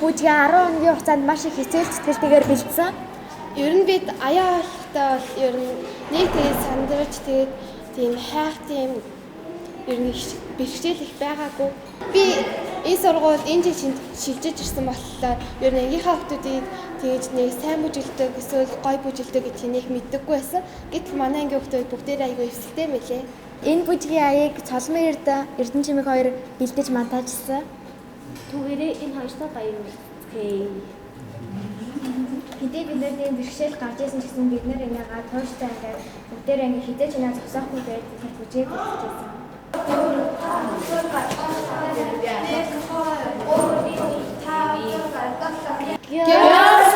бүжгээ 10 хоногийн хугацаанд маш их хичээл зүтгэлтэйгээр бэлдсэн. Ер нь бид аяа болохтой бол ер нь нэг тэгээд сандарч тэгээд тийм хайх тийм ер нь бэрхшээл их байгаагүй. Би энэ сургууль энэ жил шилжиж ирсэн болохоор ер нь ангийнхаа хүмүүсийг тэгж нэг сайн бүжгэлдэг эсвэл гоё бүжгэлдэг гэдгийг нэг мэддэггүй байсан. Гэтэл манай ангийн хүмүүс бүгдээрээ аягүй эвсэлтэй мэлээ. Энэ бүжгийн аяыг Цолмын Эрдэнэчимэг хоёр бэлдэж монтажсан. Түгээрээ энэ хоёртой баяр хүргэе. Хэдий бид нар бэрхшээл гарч ирсэн ч гэсэн бид нар энийгээ тууштай ингээд бүгдээр ингээд хизээж инаа зогсоохгүй байж бүжгээ бэлтжсэн. Гэр